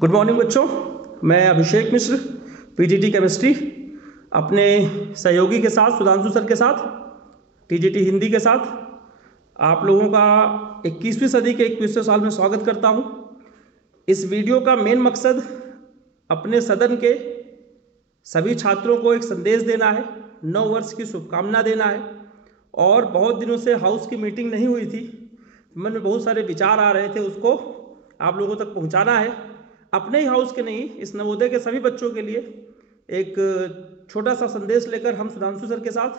Good morning बच्चों। मैं अभिषेक मिश्र, PGT chemistry, अपने सहयोगी के साथ सुधांशु सर के साथ टीजीटी हिंदी के साथ आप लोगों का 21वीं सदी के 21वें साल में स्वागत करता हूं। इस वीडियो का मेन मकसद अपने सदन के सभी छात्रों को एक संदेश देना है, नव वर्ष की शुभकामना देना है। और बहुत दिनों से हाउस की मीटिंग नहीं हुई थी, मन में बहुत सारे विचार आ रहे थे, उसको आप लोगों तक पहुंचाना है। अपने ही हाउस के नहीं, इस नवोदय के सभी बच्चों के लिए एक छोटा सा संदेश लेकर हम सुधांशु सर के साथ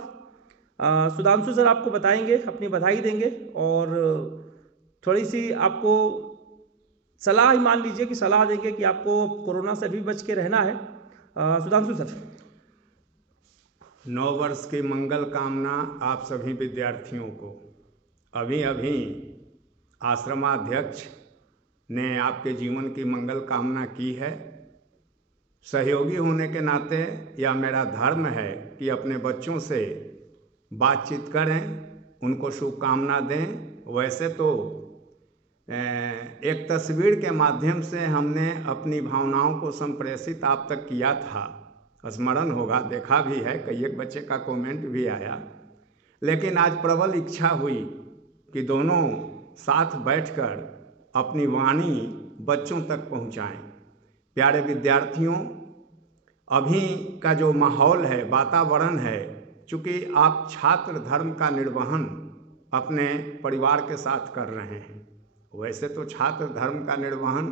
सुधांशु सर आपको बताएंगे, अपनी बधाई देंगे और थोड़ी सी आपको सलाह ही मान लीजिए कि सलाह देंगे कि आपको कोरोना से भी बच के रहना है। सुधांशु सर। नव वर्ष की मंगल कामना आप सभी विद्यार्थियों को। अभी अभी आश्रमाध्यक्ष ने आपके जीवन की मंगल कामना की है। सहयोगी होने के नाते यह मेरा धर्म है कि अपने बच्चों से बातचीत करें, उनको शुभकामना दें। वैसे तो एक तस्वीर के माध्यम से हमने अपनी भावनाओं को संप्रेषित आप तक किया था, स्मरण होगा, देखा भी है, कई एक बच्चे का कमेंट भी आया। लेकिन आज प्रबल इच्छा हुई कि दोनों साथ बैठकर अपनी वाणी बच्चों तक पहुंचाएं। प्यारे विद्यार्थियों, अभी का जो माहौल है, वातावरण है, चूँकि आप छात्र धर्म का निर्वहन अपने परिवार के साथ कर रहे हैं। वैसे तो छात्र धर्म का निर्वहन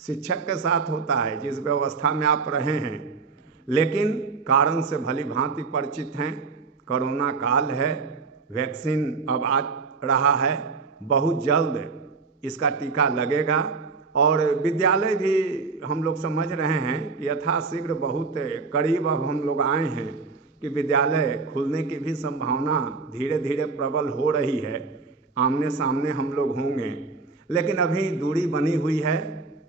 शिक्षक के साथ होता है, जिस व्यवस्था में आप रहे हैं, लेकिन कारण से भली भांति परिचित हैं। कोरोना काल है, वैक्सीन अब आ रहा है, बहुत जल्द इसका टीका लगेगा और विद्यालय भी हम लोग समझ रहे हैं कि यथाशीघ्र बहुत करीब अब हम लोग आए हैं कि विद्यालय खुलने की भी संभावना धीरे धीरे प्रबल हो रही है। आमने सामने हम लोग होंगे, लेकिन अभी दूरी बनी हुई है।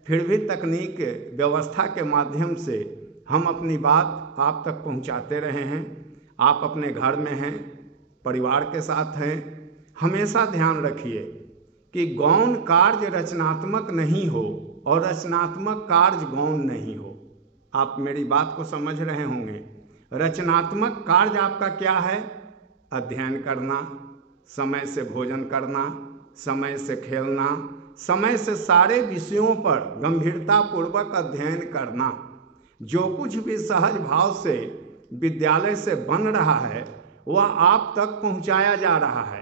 फिर भी तकनीक व्यवस्था के माध्यम से हम अपनी बात आप तक पहुंचाते रहे हैं। आप अपने घर में हैं, परिवार के साथ हैं। हमेशा ध्यान रखिए कि गौण कार्य रचनात्मक नहीं हो और रचनात्मक कार्य गौण नहीं हो। आप मेरी बात को समझ रहे होंगे। रचनात्मक कार्य आपका क्या है? अध्ययन करना, समय से भोजन करना, समय से खेलना, समय से सारे विषयों पर गंभीरतापूर्वक अध्ययन करना। जो कुछ भी सहज भाव से विद्यालय से बन रहा है वह आप तक पहुंचाया जा रहा है।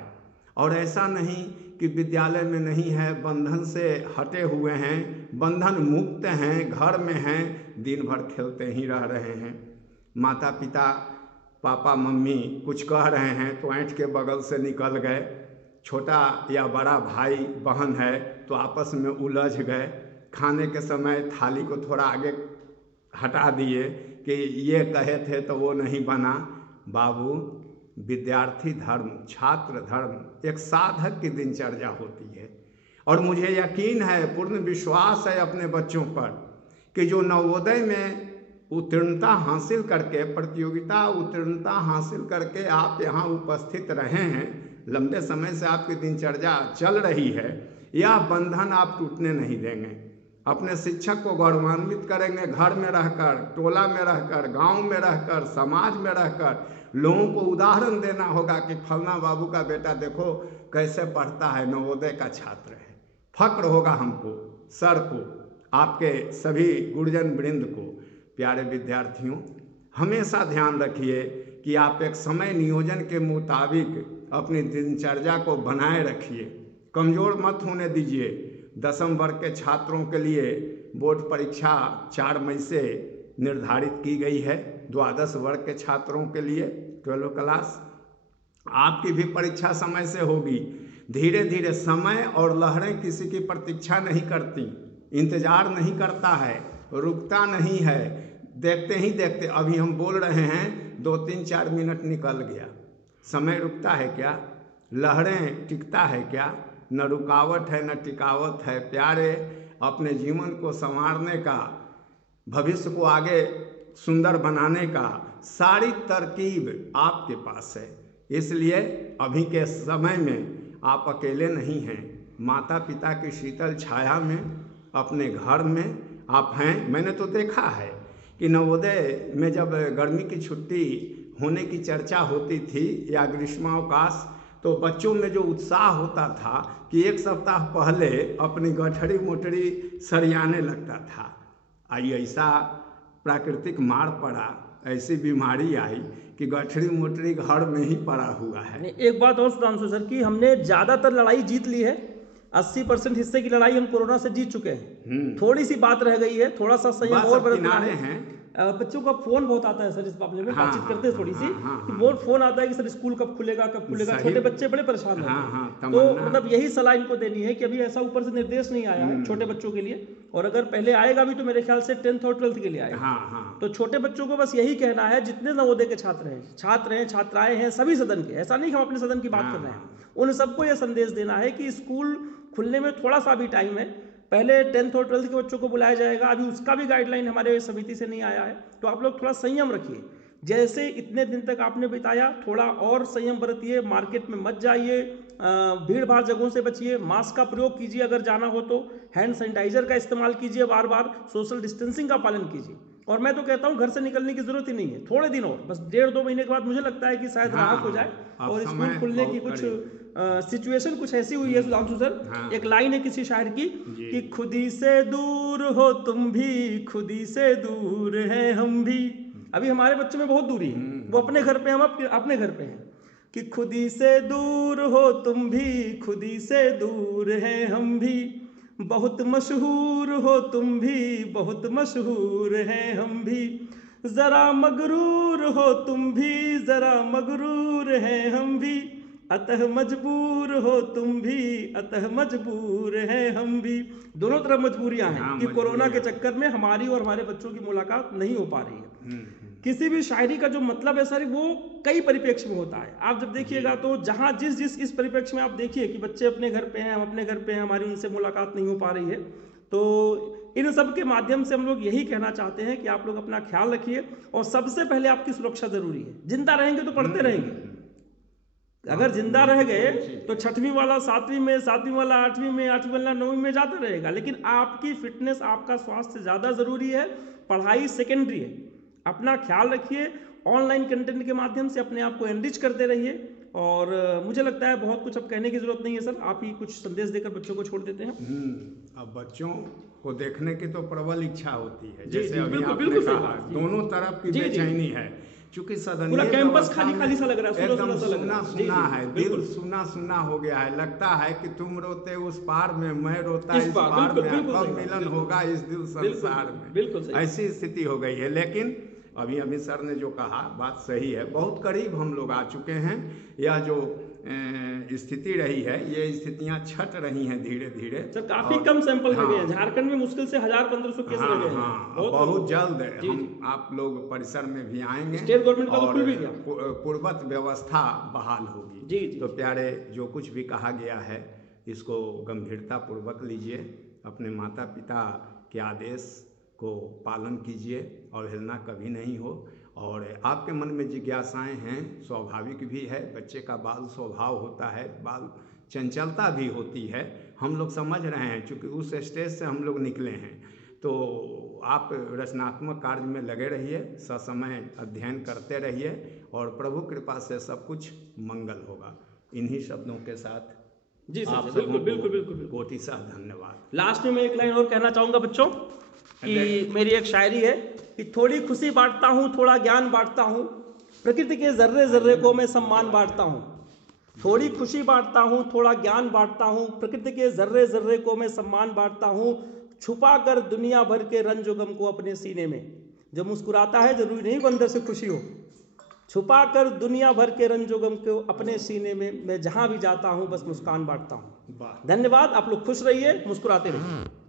और ऐसा नहीं कि विद्यालय में नहीं है, बंधन से हटे हुए हैं, बंधन मुक्त हैं, घर में हैं, दिन भर खेलते ही रह रहे हैं। माता पिता, पापा मम्मी कुछ कह रहे हैं तो ऐंठ के बगल से निकल गए। छोटा या बड़ा भाई बहन है तो आपस में उलझ गए। खाने के समय थाली को थोड़ा आगे हटा दिए कि ये कहे थे तो वो नहीं बना। बाबू, विद्यार्थी धर्म, छात्र धर्म एक साधक की दिनचर्या होती है। और मुझे यकीन है, पूर्ण विश्वास है अपने बच्चों पर कि जो नवोदय में उत्तीर्णता हासिल करके, प्रतियोगिता उत्तीर्णता हासिल करके आप यहाँ उपस्थित रहे हैं, लंबे समय से आपकी दिनचर्या चल रही है, यह बंधन आप टूटने नहीं देंगे। अपने शिक्षक को गौरवान्वित करेंगे, घर में रहकर, टोला में रहकर, गांव में रहकर, समाज में रहकर। लोगों को उदाहरण देना होगा कि फलना बाबू का बेटा देखो कैसे पढ़ता है, नवोदय का छात्र है। फक्र होगा हमको, सर को, आपके सभी गुरुजन वृंद को। प्यारे विद्यार्थियों, हमेशा ध्यान रखिए कि आप एक समय नियोजन के मुताबिक अपनी दिनचर्या को बनाए रखिए, कमज़ोर मत होने दीजिए। 10वीं वर्ग के छात्रों के लिए बोर्ड परीक्षा 4 मई से निर्धारित की गई है। द्वादश वर्ग के छात्रों के लिए 12 क्लास आपकी भी परीक्षा समय से होगी। धीरे धीरे समय और लहरें किसी की प्रतीक्षा नहीं करती, इंतजार नहीं करता है, रुकता नहीं है। देखते ही देखते अभी हम बोल रहे हैं, 2-3-4 मिनट निकल गया। समय रुकता है क्या? लहरें टिकता है क्या? न रुकावट है न टिकावट है। प्यारे, अपने जीवन को संवारने का, भविष्य को आगे सुंदर बनाने का सारी तरकीब आपके पास है। इसलिए अभी के समय में आप अकेले नहीं हैं। माता पिता की शीतल छाया में, अपने घर में आप हैं, मैंने तो देखा है कि नवोदय में जब गर्मी की छुट्टी होने की चर्चा होती थी या ग्रीष्मावकाश, तो बच्चों में जो उत्साह होता था कि एक सप्ताह पहले अपनी गठरी मोटरी सरियाने लगता था। आई ऐसा प्राकृतिक मार पड़ा, ऐसी बीमारी आई कि गठरी मोटरी घर में ही पड़ा हुआ है। एक बात और सुधांशु सर कि हमने ज़्यादातर लड़ाई जीत ली है, 80% हिस्से की लड़ाई हम कोरोना से जीत चुके हैं। थोड़ी सी बात रह गई है, थोड़ा सा संयम और बरतना है। बच्चों का फोन बहुत आता है सर, इस मामले में बातचीत करते हैं थोड़ी सी कि बहुत फोन आता है कि सर स्कूल कब खुलेगा कब खुलेगा, छोटे बच्चे बड़े परेशान होते हैं। तो मतलब यही सलाह इनको देनी है कि अभी ऐसा ऊपर से निर्देश नहीं आया है छोटे बच्चों के लिए, और अगर पहले आएगा भी तो मेरे ख्याल से 10th और 12th के लिए आएगा। तो छोटे बच्चों को बस यही कहना है, जितने नवोदय के छात्र हैं छात्राएं हैं सभी सदन के, ऐसा नहीं हम अपने सदन की बात कर रहे हैं, उन सबको यह संदेश देना है कि स्कूल खुलने में थोड़ा सा भी टाइम है। पहले 10th और 12th के बच्चों को बुलाया जाएगा, अभी उसका भी गाइडलाइन हमारे समिति से नहीं आया है, तो आप लोग थोड़ा संयम रखिए। जैसे इतने दिन तक आपने बिताया, थोड़ा और संयम बरतिए, मार्केट में मत जाइए, भीड़ भाड़ जगहों से बचिए, मास्क का प्रयोग कीजिए, अगर जाना हो तो हैंड सैनिटाइजर का इस्तेमाल कीजिए, बार बार सोशल डिस्टेंसिंग का पालन कीजिए। और मैं तो कहता हूँ घर से निकलने की जरूरत ही नहीं है, थोड़े दिन और, बस 1.5-2 महीने के बाद मुझे लगता है कि शायद राहत हो जाए और स्कूल खुलने की कुछ सिचुएशन कुछ ऐसी हुई है सुधांशु सर। एक लाइन है किसी शायर की कि खुदी से दूर हो तुम भी, खुदी से दूर है हम भी। अभी हमारे बच्चों में बहुत दूरी है, वो अपने घर पे हैं, हम अपने घर पे हैं, कि खुदी से दूर हो तुम भी, खुदी से दूर है हम भी, बहुत मशहूर हो तुम भी, बहुत मशहूर हैं हम भी, जरा मगरूर हो तुम भी, जरा मगरूर हैं हम भी, अतः मजबूर हो तुम भी, अतः मजबूर हैं हम भी। दोनों तरफ मजबूरियां हैं कि कोरोना के चक्कर में हमारी और हमारे बच्चों की मुलाकात नहीं हो पा रही है। किसी भी शायरी का जो मतलब है सर, वो कई परिप्रेक्ष्य में होता है। आप जब देखिएगा तो जहां जिस इस परिप्रेक्ष्य में आप देखिए कि बच्चे अपने घर पे हैं, हम अपने घर पे हैं, हमारी उनसे मुलाकात नहीं हो पा रही है, तो इन सब के माध्यम से हम लोग यही कहना चाहते हैं कि आप लोग अपना ख्याल रखिए, और सबसे पहले आपकी सुरक्षा जरूरी है। जिंदा रहेंगे तो पढ़ते रहेंगे, अगर जिंदा रह गए तो 6वीं वाला 7वीं में, 7वीं वाला 8वीं में, 8वीं वाला 9वीं में जाता रहेगा, लेकिन आपकी फिटनेस, आपका स्वास्थ्य ज़्यादा ज़रूरी है, पढ़ाई सेकेंडरी है। अपना ख्याल रखिए, ऑनलाइन कंटेंट के माध्यम से अपने आप को एनरिच करते रहिए, और मुझे लगता है बहुत कुछ अब कहने की जरूरत नहीं है सर, आप ही कुछ संदेश देकर बच्चों को छोड़ देते हैं। अब बच्चों को देखने की तो प्रबल इच्छा होती है, जैसे अभी आपने कहा, दोनों तरफ की बेचैनी है, चूंकि सदनीय कैंपस खाली खाली सा लग रहा है, एकदम सुना है, दिल सुना हो गया है, लगता है कि तुम रोते उस पार में, मैं रोता इस पार में, कब मिलन होगा इस दिल संसार में, ऐसी स्थिति हो गई है। लेकिन अभी सर ने जो कहा बात सही है, बहुत करीब हम लोग आ चुके हैं। यह जो स्थिति रही है, ये स्थितियां छट रही हैं धीरे धीरे। सर काफी कम सैंपल लगे हैं, झारखंड में मुश्किल से 1000-1500 केस लगे हैं। बहुत जल्द हम आप लोग परिसर में भी आएंगे, स्टेट गवर्नमेंट का तो खुल भी गया, पूर्ववत व्यवस्था बहाल होगी। तो प्यारे, जो कुछ भी कहा गया है इसको गंभीरता पूर्वक लीजिए, अपने माता पिता के आदेश को पालन कीजिए, अवहेलना कभी नहीं हो। और आपके मन में जिज्ञासाएं हैं, स्वाभाविक भी है, बच्चे का बाल स्वभाव होता है, बाल चंचलता भी होती है, हम लोग समझ रहे हैं, क्योंकि उस स्टेज से हम लोग निकले हैं। तो आप रचनात्मक कार्य में लगे रहिए, ससमय अध्ययन करते रहिए, और प्रभु कृपा से सब कुछ मंगल होगा। इन्हीं शब्दों के साथ जी सर, बिल्कुल कोटिसा धन्यवाद। लास्ट में मैं एक लाइन और कहना चाहूँगा बच्चों कि मेरी एक शायरी है कि थोड़ी खुशी बांटता हूँ, थोड़ा ज्ञान बांटता हूँ, प्रकृति के जर्रे जर्रे को मैं सम्मान बांटता हूँ। थोड़ी खुशी बांटता हूँ, थोड़ा ज्ञान बांटता हूँ, प्रकृति के जर्रे जर्रे को मैं सम्मान बांटता हूँ, छुपा कर दुनिया भर के रंज गम को अपने सीने में। जो मुस्कुराता है जरूरी नहीं अंदर से खुशी हो, छुपा कर दुनिया भर के रंजो गम को अपने सीने में, मैं जहाँ भी जाता हूँ बस मुस्कान बांटता हूँ। धन्यवाद, आप लोग खुश रहिए, मुस्कुराते रहिए।